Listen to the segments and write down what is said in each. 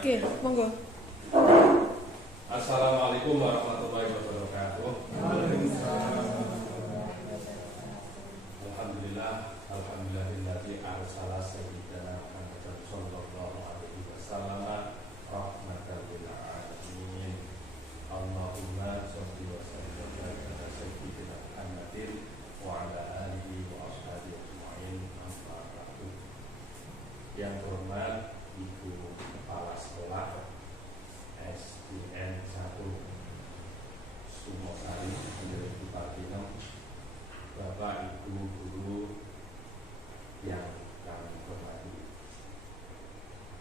Oke, monggo. Assalamualaikum warahmatullahi wabarakatuh. Alhamdulillahilladzi arsala sayyidana Muhammadan sallallahu alaihi wasallam rahmatan lil alamin. Allahumma shalli wa sallim ala sayyidina Muhammadin wa ala alihi wa ashabihi ajmain. Amma ba'du. Yang terhormat Ibu Kepala Sekolah SDN 1 Sumosari Bupatinem, Bapak Ibu guru yang kami hormati.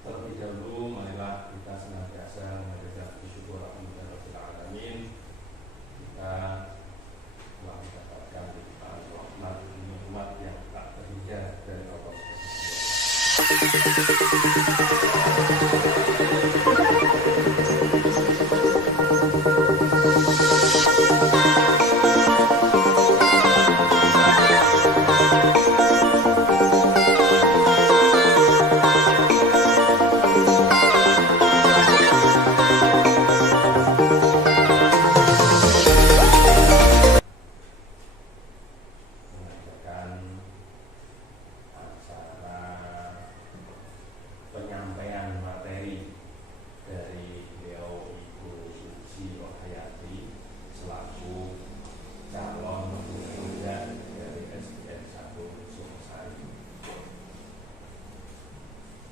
Terlebih dahulu marilah kita senantiasa mengucapkan syukur alhamdulillahirabbil alamin. Kita telah mendapatkan limpahan rahmat nikmat yang tak terhingga dari Allah penyampaian materi dari beliau Ibu Suci Rohayati selaku calon muda dari SDN 1 Sumosari.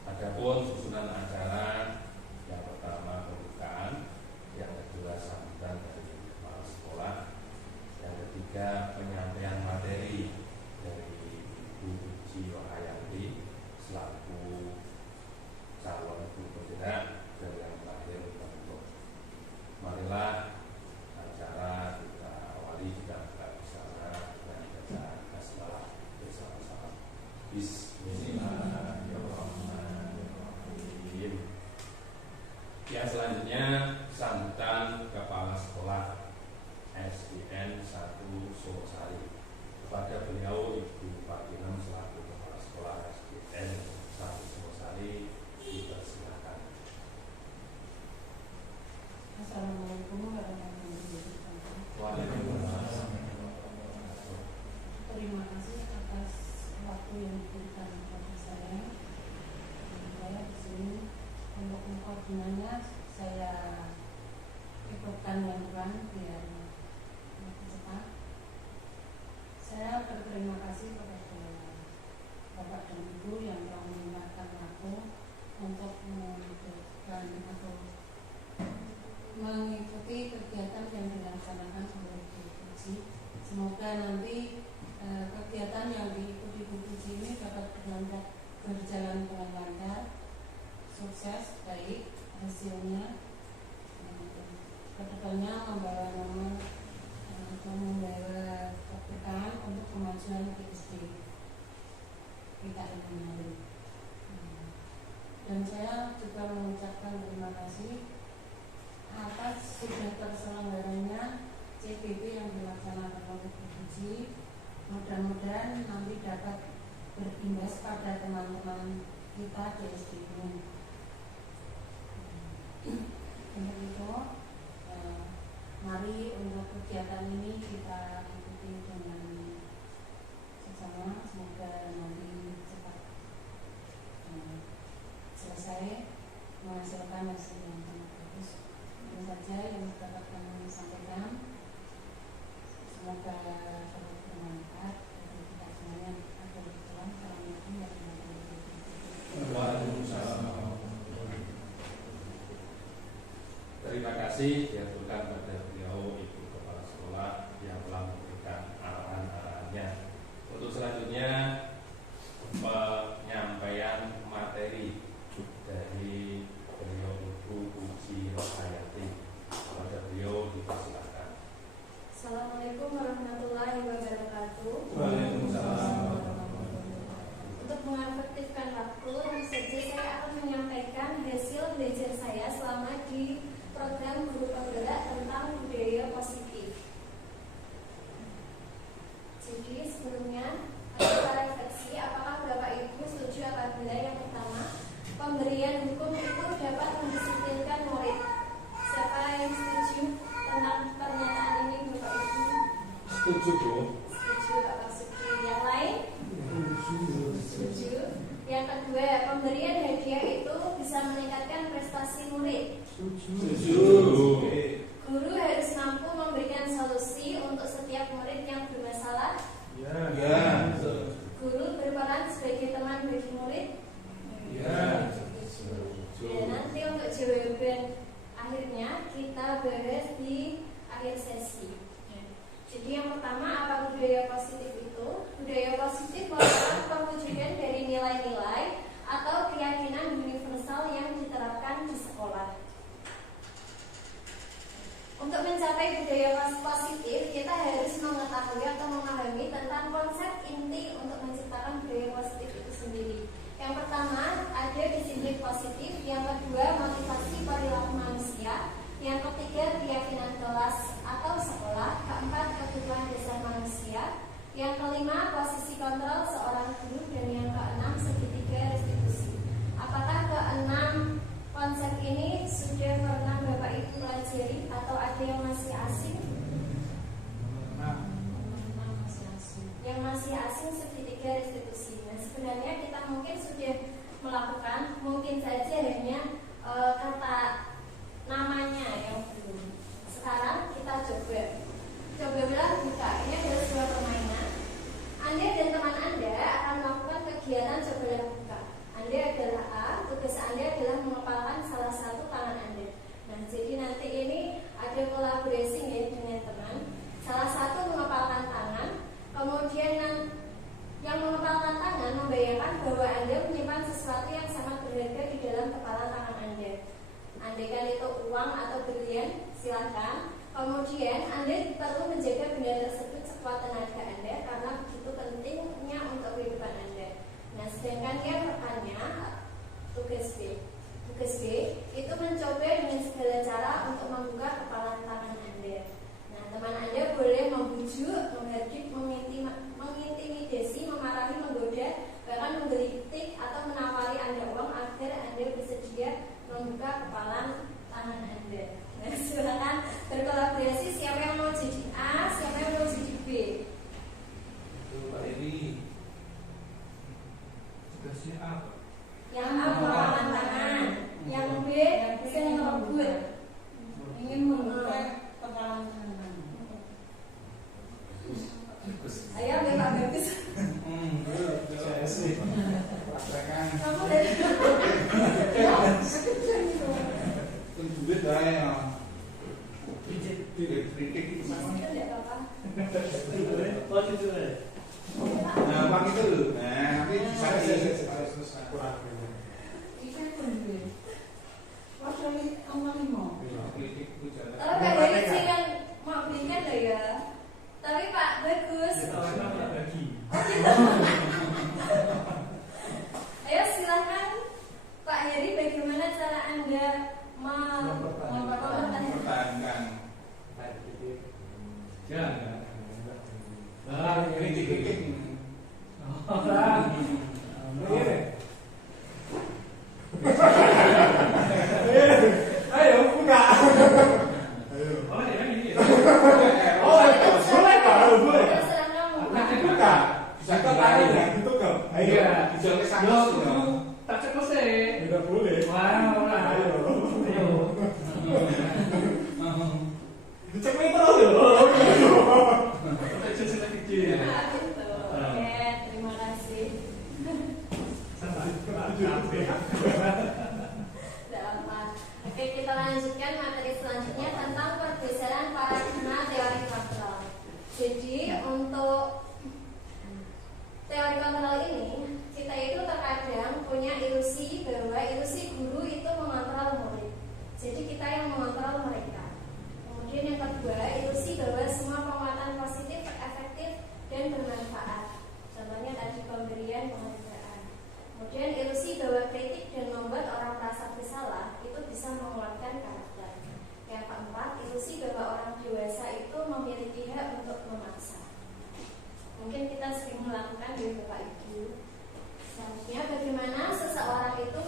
Adapun susunan acara, yang pertama pembukaan, yang kedua sambutan dari kepala sekolah, yang ketiga penyampaian materi dari Ibu Suci Rohayati selaku calon guru pembina, dan yang terakhir penutup. Marilah acara kita awali dengan bersama dengan bacaan basmalah bersama-sama. Bismillahirrahmanirrahim. Yang selanjutnya sambutan kepala sekolah SDN 1 Sumosari. Kepada beliau Ibu Fatinem selaku kepala sekolah SDN 1 Sumosari dipersilakan. Assalamualaikum warahmatullahi wabarakatuh. Waalaikumsalam. Terima kasih atas waktu yang diberikan kepada saya. Saya di sini untuk mengkoordinasinya, saya ikutkan yang depan biar lebih cepat. Saya berterima kasih kepada Bapak dan Ibu yang telah mengingatkan aku untuk memberikan atau mengikuti kegiatan yang dilaksanakan oleh Bu Suci. Semoga nanti kegiatan yang diikuti Bu Suci ini dapat berjalan dengan lancar, sukses, baik hasilnya. Kedepannya membawa nama atau membawa keberkahan untuk kemajuan PSD kita ini. Dan saya juga mengucapkan terima kasih atas sudah terselenggaranya CPP yang dilaksanakan oleh Bu Suci. Mudah-mudahan nanti dapat berimbas pada teman-teman kita di SD ini. Untuk itu, mari untuk kegiatan ini kita ikuti dengan seksama. Semoga nanti cepat selesai menghasilkan hasil yang sangat bagus. Itu saja yang dapat kami sampaikan. Semoga bermanfaat bagi kita semuanya. Assalamualaikum warahmatullahi wabarakatuh. Waalaikumsalam. Terima kasih diaturkan pada beliau Ibu Kepala Sekolah yang telah memberikan arahan-arahannya. Untuk selanjutnya penyampaian materi dari pemberian hukum itu dapat mendisiplinkan murid. Siapa yang setuju tentang pernyataan ini, Bapak Ibu? Setuju, Bu. Setuju, Bapak Suki. Yang lain? Setuju. Yang kedua, pemberian hadiah itu bisa meningkatkan prestasi murid. Setuju. Guru harus mampu memberikan solusi untuk setiap murid yang bermasalah. Ya. Guru berperan sebagai teman bagi murid. Ya. Ya, nanti untuk jawaban akhirnya kita bahas di akhir sesi. Jadi yang pertama, apa budaya positif itu? Budaya positif merupakan perwujudan dari nilai-nilai atau keyakinan universal yang diterapkan di sekolah. Untuk mencapai budaya positif, kita harus mengetahui atau memahami tentang konsep inti untuk menciptakan budaya positif itu sendiri. Yang pertama, ada disiplin positif. Yang kedua, motivasi perilaku manusia. Yang ketiga, keyakinan kelas atau sekolah. Keempat, kebutuhan dasar manusia. Yang kelima, posisi kontrol seorang guru. Dan yang keenam, segitiga restitusi. Apakah keenam konsep ini sudah pernah Bapak Ibu pelajari atau ada yang masih asing? Yang masih asing segitiga restitusi. Nah, sebenarnya kita mungkin sudah melakukan, mungkin saja hanya kata namanya yang belum. Sekarang kita cobalah buka. Ini adalah sebuah permainan. Anda dan teman Anda akan melakukan kegiatan cobalah buka. Anda adalah A, tugas Anda adalah mengepalkan salah satu tangan Anda. Nah, jadi nanti ini ada kolaborasi ya dengan teman. Salah satu mengepalkan tangan, kemudian yang mengepalkan tangan membayangkan bahwa Anda menyimpan sesuatu yang sangat berharga di dalam kepala tangan Anda. Andaikan itu uang atau berlian, silakan. Kemudian Anda perlu menjaga benda tersebut sekuat tenaga Anda karena begitu pentingnya untuk kehidupan Anda. Nah, sedangkan yang rekannya tugas B. Tugas B itu mencoba dengan segala cara untuk membuka kepala tangan Anda. Nah, teman Anda boleh membujuk, menghardik, mengintimidasi, memarahi, menggoda, bahkan menggelitik atau menawari Anda uang agar Anda bersedia membuka kepala tangan Anda. Nah, silakan berkolaborasi. Siapa yang mau jadi A, siapa yang mau jadi B? Pak Eri. Tugasnya apa? Yang A mengepalkan tangan, yang B bisa ngerebut. Ingin membuka kepala tangan. Ayo Bapak bagus. Saya sih praktekan. Kamu dari Duit ya. Kritik Masih tidak apa-apa. Nah, Pak itu loh. Nah, nanti saya kurang. Itu pun gue. Waktu omong mau. Kritik itu jalan. Kalau Pak Heri sih yang mau belikan lah ya. Tapi Pak bagus. Ayo silakan Pak Heri, bagaimana cara Anda Mempertahankan. Jangan. Kritik. Ayo buka. Oh, ya ini. Boleh. Silakan membuka. Buka. Bisa tarik ya, gitu kok. Ayo. Bisa ke sana. Tak cepat sih. Tidak boleh. Wah, Ayo. Dicek terus ya. kecil. Nah, gitu. Oke, terima kasih. Tidak apa. Oke, kita lanjutkan materi selanjutnya tentang pergeseran paradigma teori kontrol. Jadi untuk teori kontrol ini, kita itu terkadang punya ilusi bahwa ilusi guru itu mengontrol murid. Jadi kita yang mengontrol mereka. Kemudian yang kedua, ilusi bahwa semua penguatan positif, efektif, dan bermanfaat. Contohnya tadi pemberian penghargaan. Kemudian ilusi bahwa kritik dan membuat orang merasa bersalah itu bisa menguatkan karakter. Yang keempat, ilusi bahwa orang dewasa itu memiliki hak untuk memaksa. Mungkin kita sering melakukan di Bapak Ibu. Selanjutnya, bagaimana seseorang itu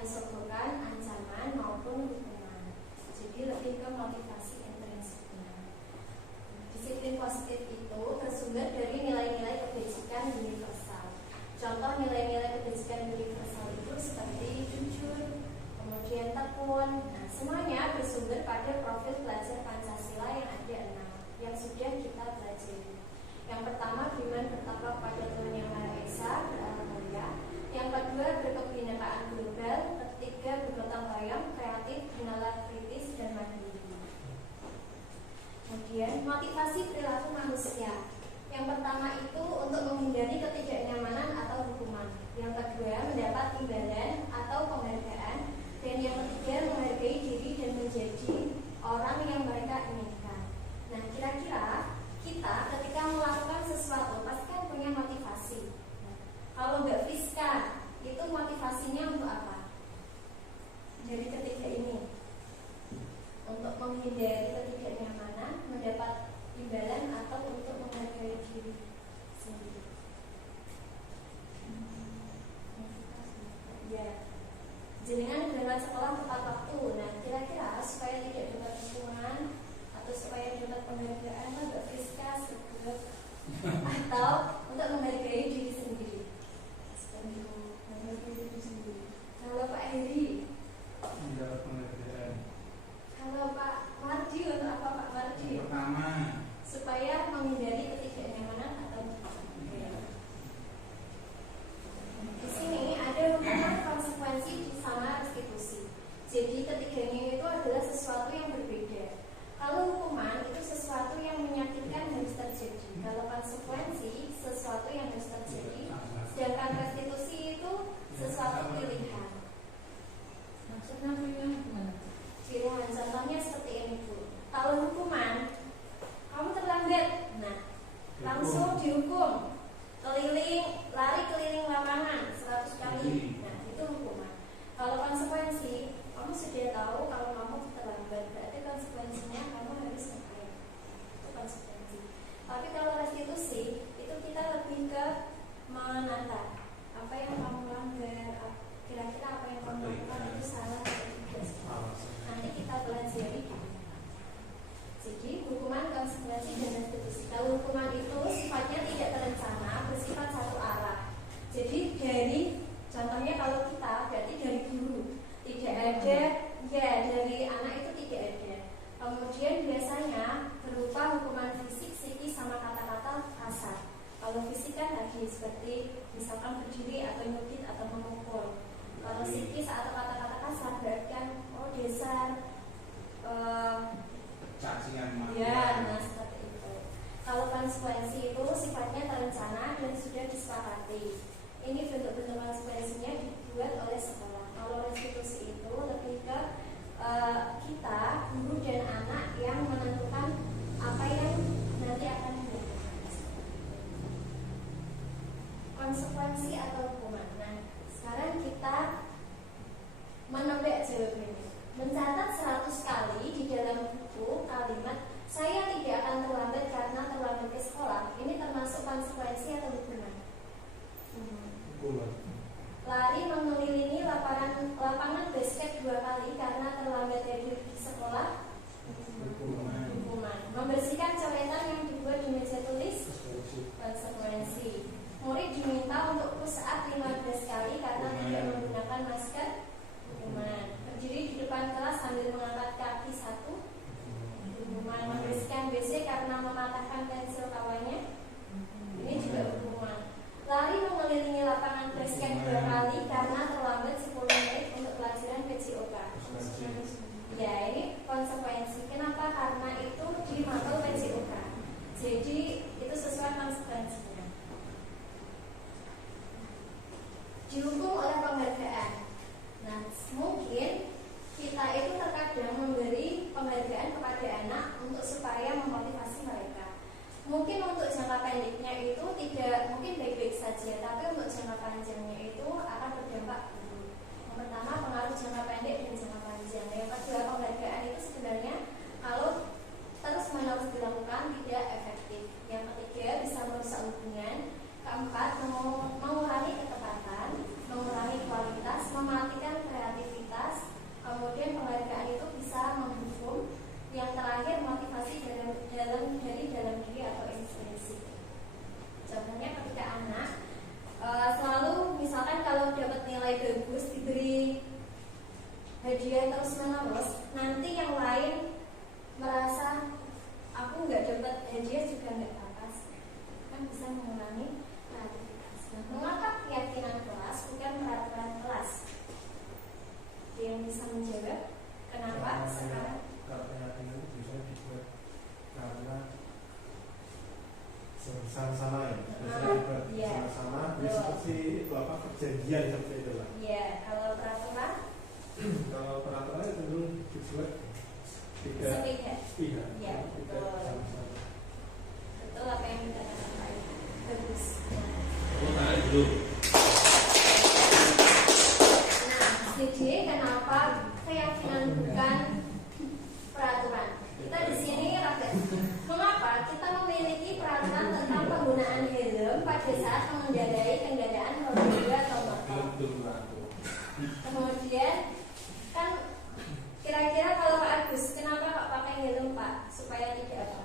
mensyukurkan ancaman maupun hukuman. Jadi lebih ke motivasi intrinsiknya. Disiplin positif itu bersumber dari nilai-nilai kebajikan universal. Contoh nilai-nilai kebajikan universal itu seperti jujur, kemudian tekun. Nah, semuanya bersumber pada profil pelajar Pancasila yang ada 6 yang sudah kita pelajari. Yang pertama, beriman bertakwa pada Tuhan Yang Maha Esa, beramal mulia. Yang kedua, berkebinekaan global. Ketiga, bergotong royong, kreatif, bernalar kritis, dan mandiri. Kemudian, motivasi perilaku manusia. Yang pertama itu untuk menghindari ketidaknyamanan atau hukuman. Yang kedua, mendapat imbalan atau penghargaan. Dan yang ketiga, menghargai diri dan menjadi orang yang mereka inginkan. Nah, kira-kira kita ketika melakukan sesuatu pasti kan punya motivasi. Kalau nggak Friska, itu motivasinya untuk apa? Dari ketiga ini, untuk menghindari ketidaknyamanan, mendapat imbalan, atau untuk menghargai diri sendiri. Ya, jenengan berangkat sekolah tepat waktu. Nah, kira-kira supaya tidak dapat hukuman atau supaya dapat penghargaan, Mbak Friska segera atau untuk menghargai diri sendiri. Menghargai diri sendiri. Kalau Pak Heri, mendapat penghargaan. kalau Pak Mardi, untuk apa Pak Mardi? Yang pertama, Supaya menghindari ketidaknyamanan atau di sini ada hukuman, konsekuensi sama restitusi. Jadi ketiganya itu adalah sesuatu yang berbeda. Kalau hukuman itu sesuatu yang menyakitkan harus terjadi. Kalau konsekuensi sesuatu yang harus terjadi. Sedangkan restitusi itu sesuatu pilihan. Maksudnya pilihan gimana? Pilihan contohnya seperti ini Bu. Kalau hukuman, kamu terlambat, nah langsung dihukum, lari keliling lapangan 100 kali. Nah, itu hukuman. Kalau konsekuensi, kamu sudah tahu kalau kamu terlambat, berarti konsekuensinya kamu harus ngapain. Itu konsekuensi. Tapi kalau restitusi, itu kita lebih ke menata apa yang kamu langgar, kira-kira apa yang kamu lakukan itu salah atau tidak. Nanti kita pelajari. Jadi hukuman, konsekuensi, dan restitusi. Kalau hukuman itu sifatnya tidak terencana, bersifat satu arah. Jadi dari, contohnya kalau kita berarti dari guru, tidak ada, ya dari anak itu tidak ada. Kemudian biasanya berupa hukuman fisik, psikis, sama kata-kata kasar. Kalau fisik kan tadi seperti misalkan berdiri atau nyubit atau memukul. Kalau psikis atau kata-kata kasar berarti kan dasar, cacian ya, nah seperti itu. Kalau konsekuensi itu sifatnya terencana dan sudah disepakati. Ini bentuk-bentuk konsekuensinya dibuat oleh sekolah. Kalau restitusi itu lebih ke kita, guru dan anak yang menentukan apa yang nanti akan dilakukan. Konsekuensi atau hukuman. Nah, sekarang kita menebak jawabannya. Mencatat 100 kali di dalam buku kalimat saya tidak akan terlambat karena terlambat ke sekolah. Ini termasuk konsekuensi atau hukuman? Lari mengelilingi lapangan basket 2 kali karena terlambat dari sekolah. Hukuman. Membersihkan coretan yang dibuat di meja tulis. Konsekuensi. Murid diminta untuk push up 15 kali karena tidak menggunakan masker. Hukuman. Berdiri di Sepihak. Ya, betul. Betul apa yang dikatakan Pak Ibu. Bagus. Tarik dulu. Nah, jadi kenapa keyakinan bukan peraturan? Kita di sini rakyat. Mengapa kita memiliki peraturan tentang penggunaan helm pada saat mengendarai kendaraan roda 2 atau motor? Kemudian kan kira-kira kalau Pak Agus, kenapa Pak pakai helm Pak? Supaya tidak apa?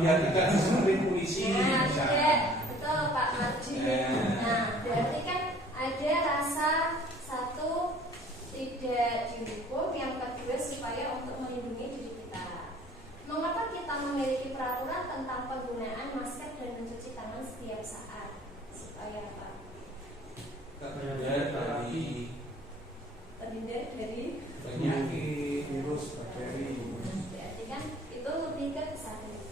Biar tidak disembunyi polisi. Nah, tidak. Betul Pak Marji. Nah, berarti kan ada rasa satu tidak dihukum, yang kedua supaya untuk melindungi diri kita. Mengapa kita memiliki peraturan tentang penggunaan masker dan mencuci tangan setiap saat? Supaya apa? Terhindar dari penyakit, virus, bakteri. Berarti kan itu lebih ke kesadaran.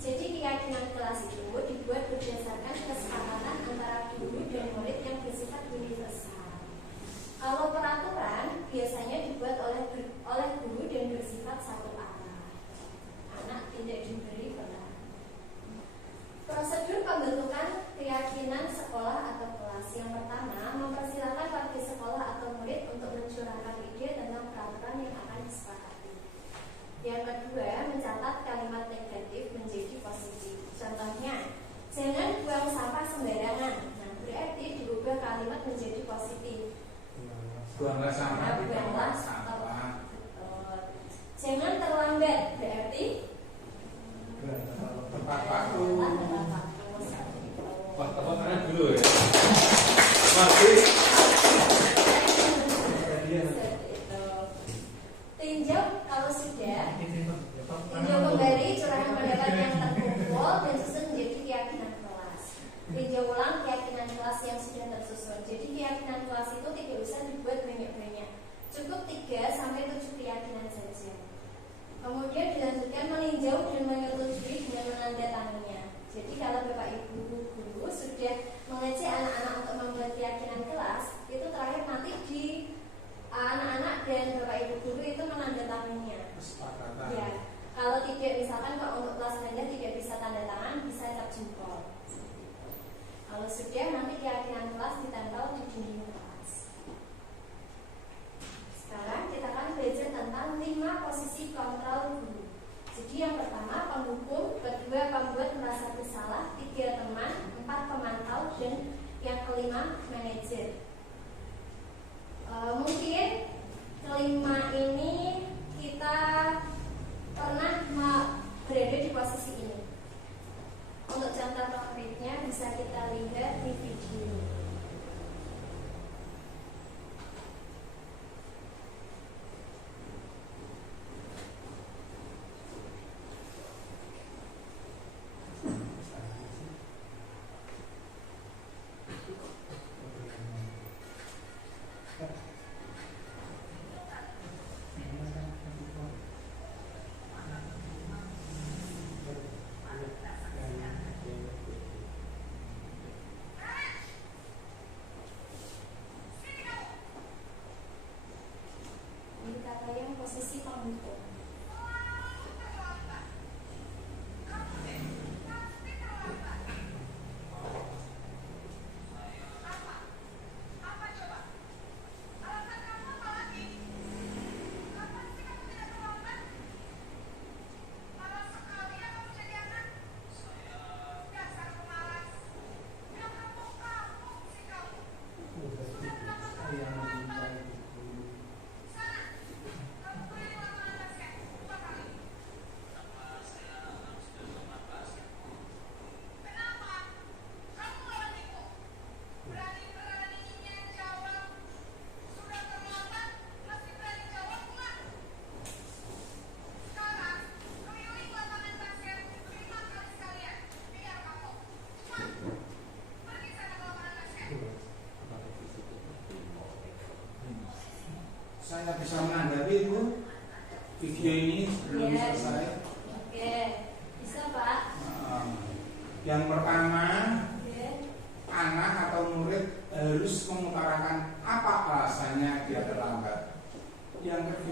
Jadi keyakinan kelas itu dibuat berdasarkan kesepakatan antara guru dan murid yang bersifat universal. Kalau peraturan biasanya dibuat oleh guru dan bersifat satu arah. Anak tidak diberi peran. Prosedur pembentukan keyakinan sekolah atau kelas. Yang pertama, mempersilakan warga sekolah atau murid untuk mencurahkan ide tentang peraturan yang akan disepakati. Yang kedua, mencatat kalimat negatif menjadi positif. Contohnya, jangan buang sampah sembarangan. Nah, berarti diubah kalimat menjadi positif. Buanglah sampah di tempat Betul. sampah. Jangan terlambat, berarti Tempat waktu. Wah, tepuk tangan dulu ya. Masih. Tinjau kalau sudah. Tinjau kembali curahan pendapat yang terkumpul dan susun menjadi keyakinan kelas. Tinjau ulang keyakinan kelas yang sudah tersusun. Jadi keyakinan kelas itu tidak usah dibuat banyak-banyak. Cukup 3 sampai 7 keyakinan saja. Kemudian dilanjutkan meninjau dan menyetujui dengan menandatanganinya. Jadi kalau Bapak Ibu guru sudah mengajak anak-anak untuk membuat keyakinan kelas, itu terakhir nanti di anak-anak dan Bapak Ibu guru itu menandatanganinya. Kesepakatan. Ya, kalau tidak misalkan kalau untuk kelas rendah tidak bisa tanda tangan, bisa cap jempol. Kalau sudah nanti keyakinan kelas ditempel di dinding kelas. Sekarang kita akan belajar tentang 5 posisi kontrol guru. Jadi yang pertama penghukum, kedua pembuat merasa bersalah, 3 teman, 4 pemantau, dan yang kelima manajer. Mungkin kelima ini kita pernah berada di posisi ini. Untuk contoh konkretnya bisa kita lihat di video.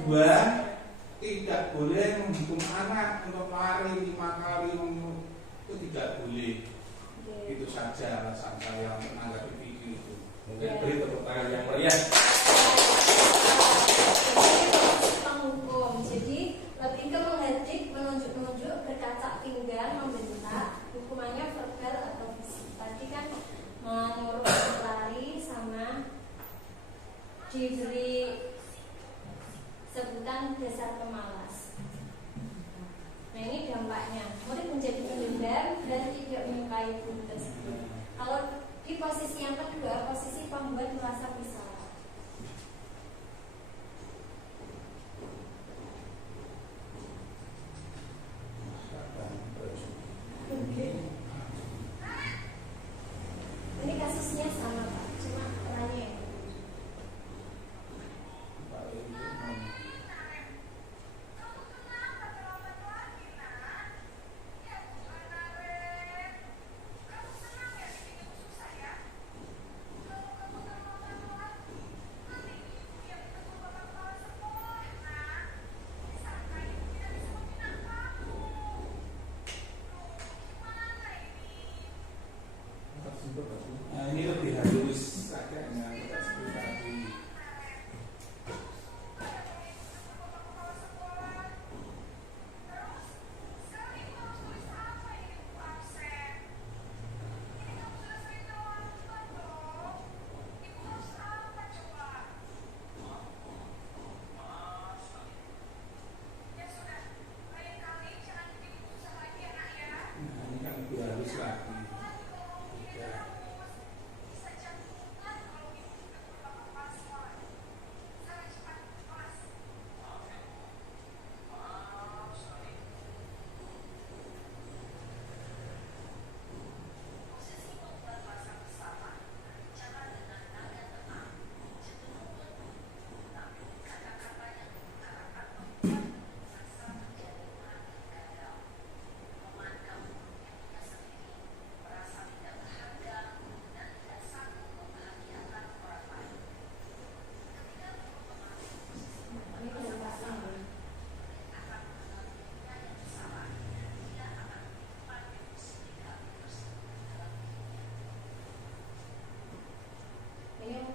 kedua, tidak boleh menghukum anak untuk lari 5 kali itu tidak boleh. Itu saja alasan saya untuk menanggapi video itu. Mungkin beri tepuk tangan yang meriah. Penghukum, jadi lebih ke menghardik, menunjuk-nunjuk, berkacak pinggang, membentak. Hukumannya verbal atau fisik. Tadi kan menyuruh lari sama diberi sebutan dasar pemalas. Nah ini dampaknya, murid menjadi pendendam dan tidak menyukai guru tersebut. Kalau di posisi yang kedua, posisi pembuat merasa bersalah. Ini kasusnya sama Pak, cuma perannya yang Nah, ini lebih halus agaknya tidak seperti tadi. Nah, ini kan lebih halus lagi.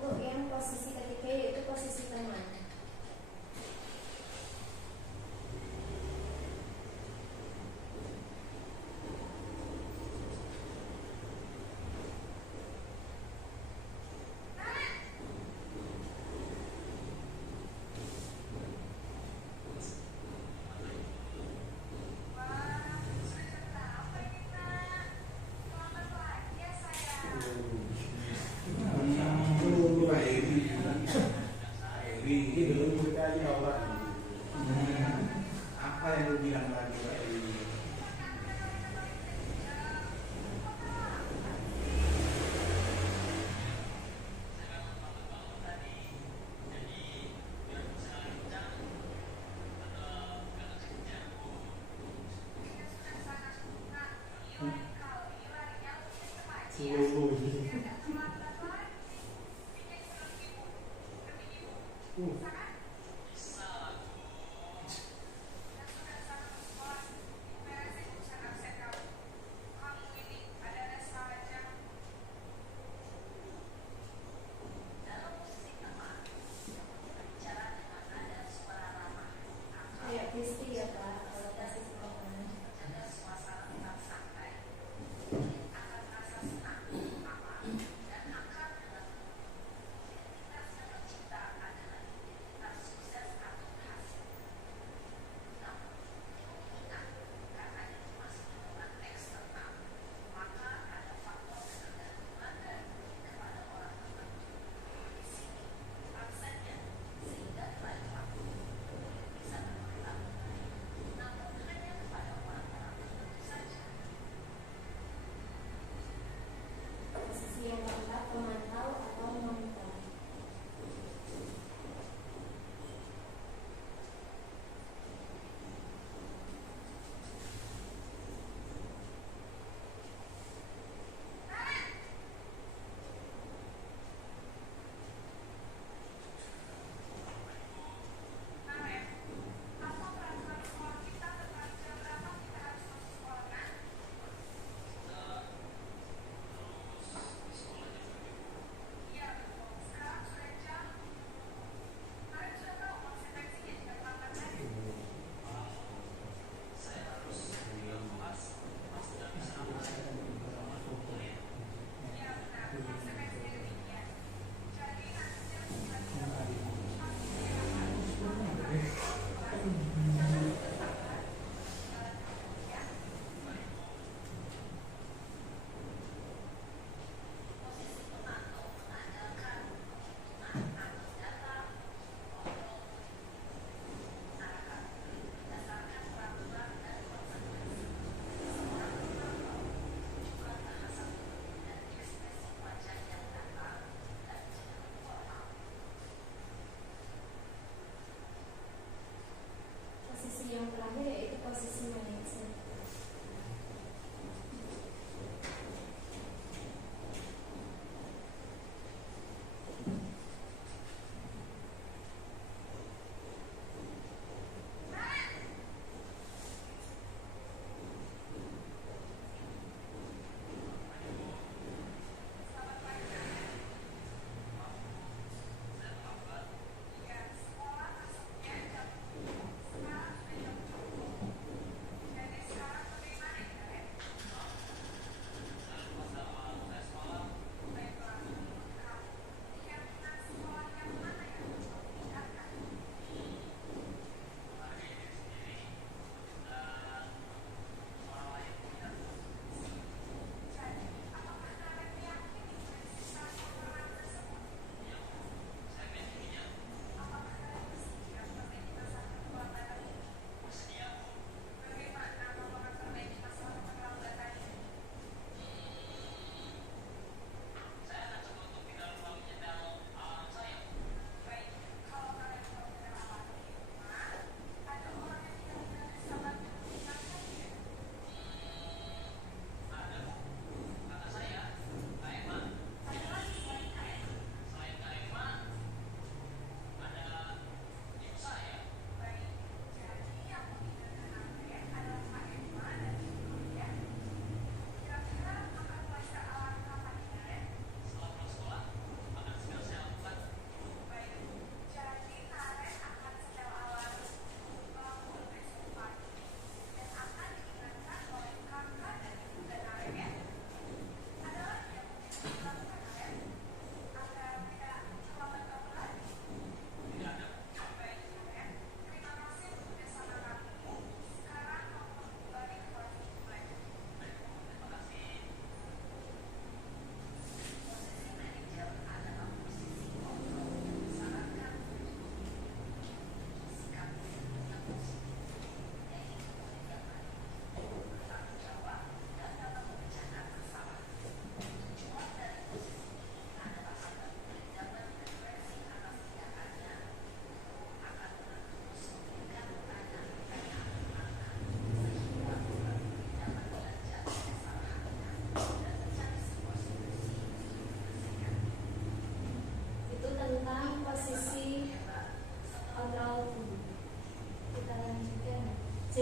untuk yang posisi ketiga yaitu posisi teman. Ini belum berkali orang. Apa yang lu bilang lagi?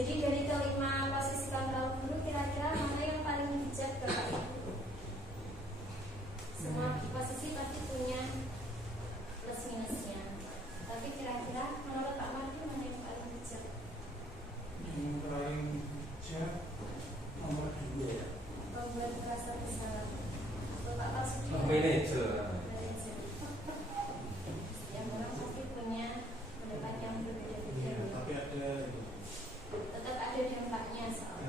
Jadi dari kelima posisi kontrol guru, kira-kira mana yang paling bijak Bapak Ibu? Semua posisi pasti punya plus minusnya. Tapi kira-kira menurut Pak Mardi mana yang paling bijak? Yang paling bijak nomor 2 ya. Membuat rasa bersalah. Atau Pak Pasudi? Manajer. Yang orang pasti punya pendapat yang berbeda-beda. Iya, tapi ada Tetap ada dampaknya soalnya.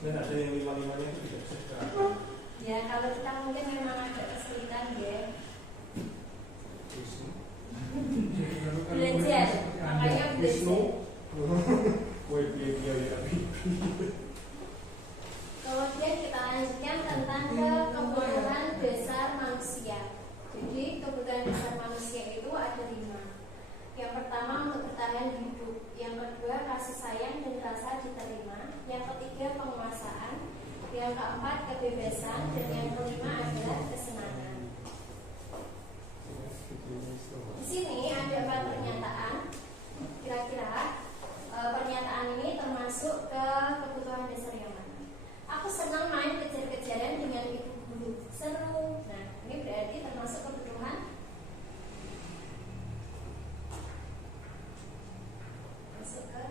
dan ada yang lima-limanya itu tidak bisa diterapkan. Ya kalau kita mungkin memang agak kesulitan ya. Belajar, makanya belajar. Kemudian kita lanjutkan tentang kebutuhan dasar manusia. Jadi kebutuhan dasar manusia itu ada 5. Yang pertama untuk bertahan hidup, yang kedua kasih sayang dan rasa diterima, yang ketiga penguasaan, yang keempat kebebasan, dan yang kelima adalah kesenangan. Di sini ada 4 pernyataan. Kira-kira pernyataan ini termasuk ke kebutuhan dasar yang mana? Aku senang main kejar-kejaran dengan ibu guru, seru. Nah, ini berarti termasuk kebutuhan masuk ke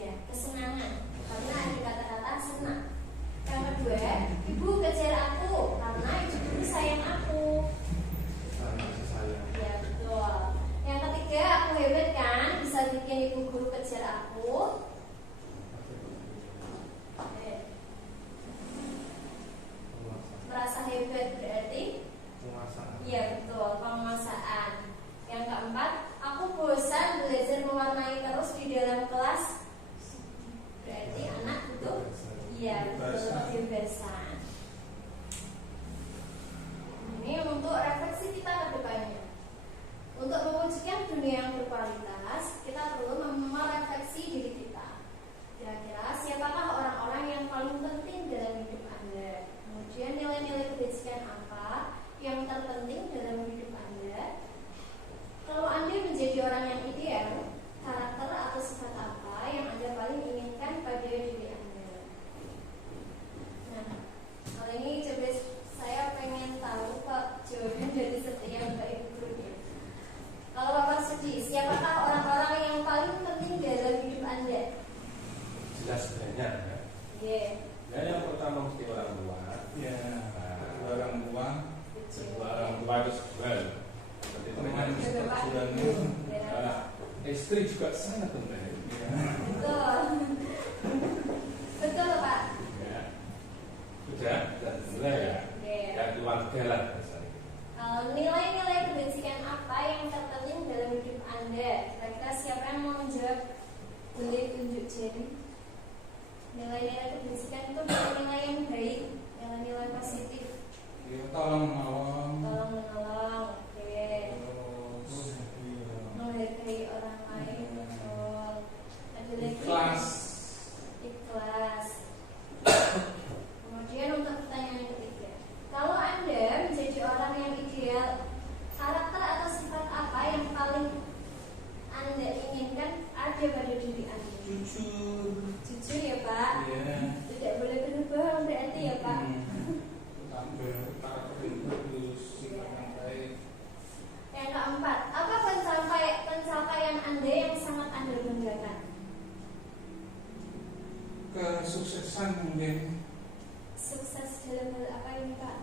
ya, kesenangan. Karena ada kata-kata senang. Yang kedua, ibu kejar aku karena ibu guru sayang aku. Ya betul. Yang ketiga, aku hebat kan, bisa bikin ibu guru kejar aku. Merasa hebat berarti? Iya betul, penguasaan. Yang keempat, aku bosan belajar mewarnai terus di dalam kelas. Berarti anak butuh? Iya betul, kebebasan. Ini untuk refleksi kita ke depannya. Untuk mewujudkan dunia yang berkualitas, kita perlu merefleksi diri kita. Kira-kira siapakah orang-orang yang paling penting dalam hidup Anda? Kemudian nilai-nilai kebajikan apa yang terpenting dalam hidup Anda? Kalau Anda menjadi orang yang ideal, karakter atau sifat apa yang Anda paling inginkan pada diri Anda? Nah, hal ini coba saya pengen tahu Pak jawaban dari setiap Bapak Ibu gurunya. Kalau Bapak Sudi, siapakah orang-orang yang paling penting dalam hidup Anda? Jelas banyak ya. Iya. Ya, yang pertama mesti orang tua. Ya, Nah, orang tua, kedua orang tua itu sebuah seperti teman mereka. seperjuangan. Nah, istri juga sangat penting. Ya. Betul. Betul Pak. Ya. Sudah mulai ya. Iya. Ya keluarga lah misalnya. Nilai-nilai kebajikan apa yang terpenting dalam hidup Anda? Kira-kira siapa yang mau menjawab? Boleh tunjuk jari. Nilai-nilai kebajikan itu nilai yang baik, nilai-nilai positif. Ya, tolong menolong. Tolong menolong, oke. Terus Menghargai orang lain, betul. Ada lagi? ikhlas. Ikhlas. Kemudian untuk pertanyaan yang ketiga, kalau Anda menjadi orang yang ideal, karakter atau sifat apa yang paling Anda inginkan ada pada diri Anda? Jujur. Jujur ya Pak. Iya. Tidak boleh berubah berarti ya Pak. Tambah karakter yang bagus, sifat yang baik. Yang keempat, apa pencapaian Anda yang sangat Anda banggakan? Kesuksesan mungkin. Sukses dalam hal apa ini Pak?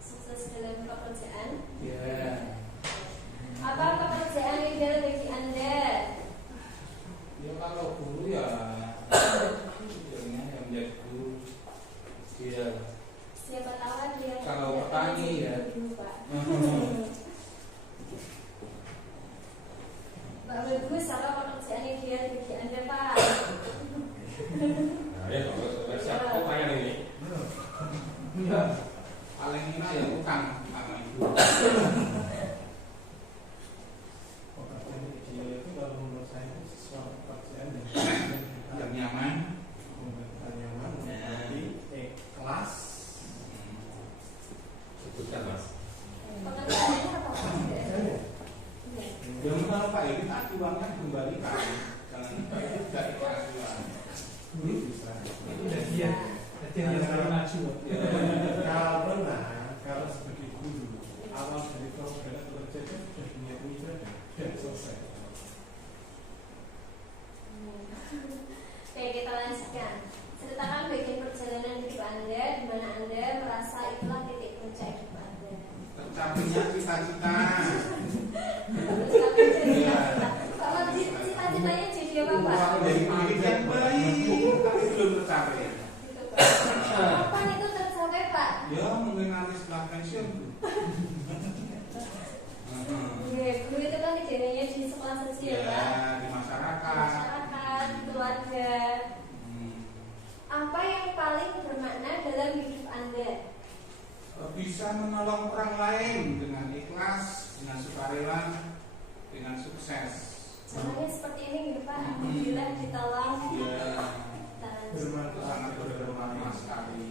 Sukses dalam pekerjaan. Ya. Apa pekerjaan ideal bagi Anda? Ya kalau guru ya yang menjadi guru dia. Siapa tahu dia. Kalau petani ya. Dulu, Pak. Pak Bagus, apa pekerjaan ideal bagi Anda Pak? Nah, ya kalau siapa pertanyaan ini? Ya. Paling enak ya utang sama ibu. Pekerjaan ideal itu kalau menurut saya itu sesuatu pekerjaan Yang nyaman. yang nyaman, tapi kelas, Ya kalau Pak Edi tadi uangnya kembalikan, jangan Pak Edi tidak dikasih uang. Bisa. Itu jadi yang saya maju. Kalau pernah, kalau sebagai guru awal dari program bekerja sudah punya pemikiran dan selesai. Oke, kita lanjutkan. Ceritakan bagian perjalanan hidup Anda di mana Anda merasa itulah titik puncak hidup Anda. Tercapainya cita-cita. Sama cita-citanya jadi apa, Pak? Uang dari pendidikan baik, tapi belum tercapai. Gitu, Pak. Kapan itu tercapai, Pak? Ya mungkin nanti setelah pensiun. Guru itu kan kejadiannya di sekolah saja ya, Pak. Di masyarakat. Di masyarakat, di keluarga. Apa yang paling bermakna dalam hidup Anda? Bisa menolong orang lain dengan ikhlas, dengan sukarela, dengan sukses. Contohnya seperti ini gitu, Pak. Alhamdulillah ditolong. Ya, Kita sangat bermanfaat sekali.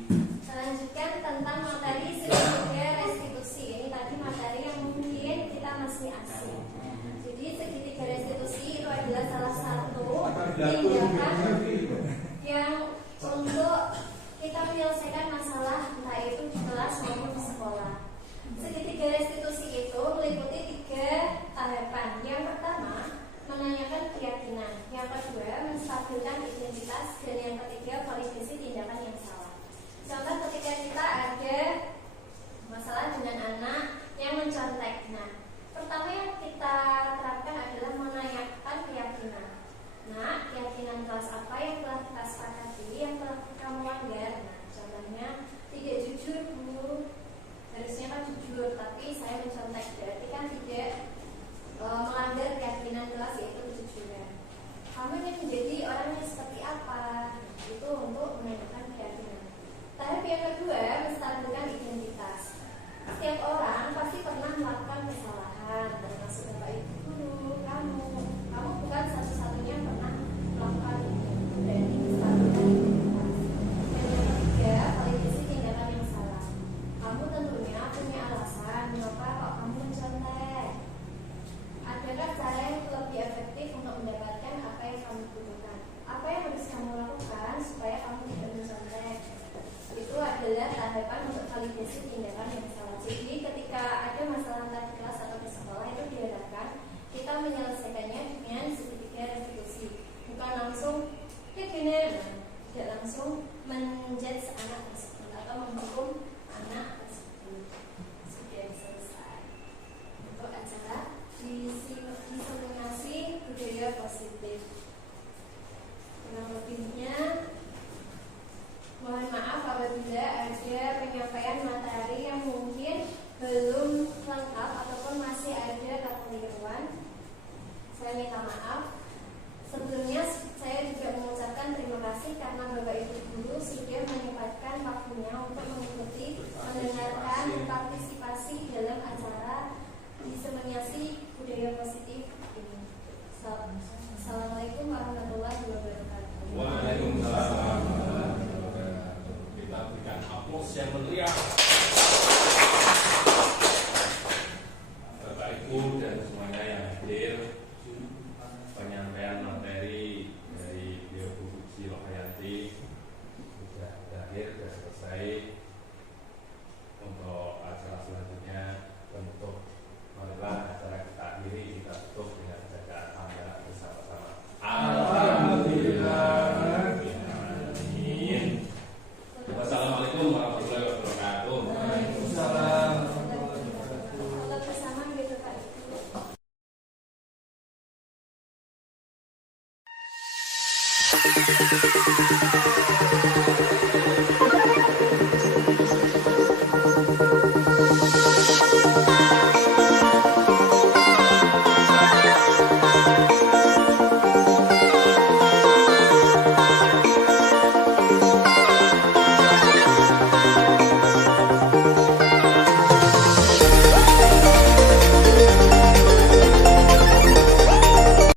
lanjutkan tentang materi segitiga restitusi. Ini tadi materi yang mungkin kita masih asing. Jadi segitiga restitusi itu adalah salah satu tindakan yang untuk kita menyelesaikan masalah entah itu di kelas maupun di sekolah. Segitiga restitusi itu meliputi 3 tahapan. Yang pertama, menanyakan keyakinan. Yang kedua, menstabilkan identitas. Dan yang ketiga, validasi tindakan yang salah. Contoh ketika kita ada masalah dengan anak yang mencontek. Nah, pertama yang kita terapkan adalah menanyakan keyakinan. Nah, keyakinan kelas apa yang telah kita sepakati, yang telah kamu langgar? Nah, contohnya tidak jujur, Bu. Harusnya kan jujur, tapi saya mencontek. Berarti kan tidak melanggar keyakinan kelas, yaitu kejujuran. Kamu ingin menjadi orang yang seperti apa? Itu untuk menanyakan keyakinan. Tahap yang kedua, menstabilkan identitas. Setiap orang pasti pernah melakukan kesalahan, termasuk Bapak Ibu guru, kamu bukan satu-satunya pernah melakukan itu. Berarti menstabilkan identitas. Dan yang ketiga, validasi tindakan yang salah. Kamu tentunya punya alasan mengapa kok kamu mencontek. Adakah cara yang lebih efektif untuk mendapatkan apa yang kamu butuhkan? Apa yang harus kamu lakukan supaya kamu tidak mencontek? Itu adalah tahapan untuk validasi tindakan yang salah. Jadi ketika ada masalah entah di kelas atau di sekolah, itu diharapkan kita menyelesaikannya dengan segitiga restitusi, bukan langsung tidak langsung menjudge anak tersebut atau menghukum anak tersebut. Sudah selesai. Untuk acara diseminasi budaya positif. Kurang lebihnya mohon maaf apabila ada penyampaian materi yang mungkin belum lengkap ataupun masih ada kekeliruan. Saya minta maaf. Sebelumnya saya juga mengucapkan terima kasih karena Bapak Ibu guru sudah menyempatkan waktunya untuk mengikuti, mendengarkan, partisipasi dalam acara diseminasi budaya positif ini. Assalamualaikum warahmatullahi wabarakatuh. Waalaikumsalam. Kita berikan aplaus yang meriah. Bapak Ibu dan semuanya yang hadir, penyampaian materi dari Beliau Bu Suci Rohayanti sudah berakhir, sudah selesai. Untuk acara selanjutnya, untuk marilah acara kita akhiri, kita tutup dengan bacaan hamdalah bersama-sama. Alhamdulillah. Wassalamualaikum warahmatullahi wabarakatuh. Waalaikumsalam. Kalau bersama gitu Pak. Thank you.